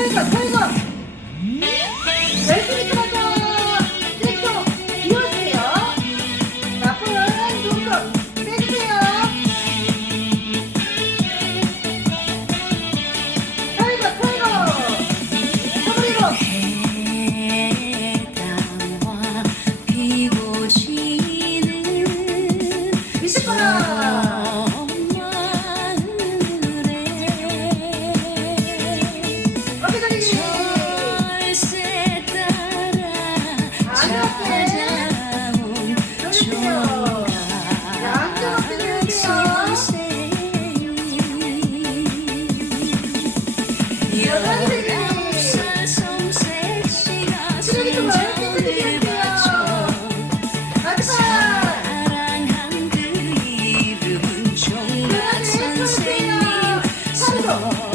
퇴근 퇴근 Oh.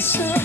so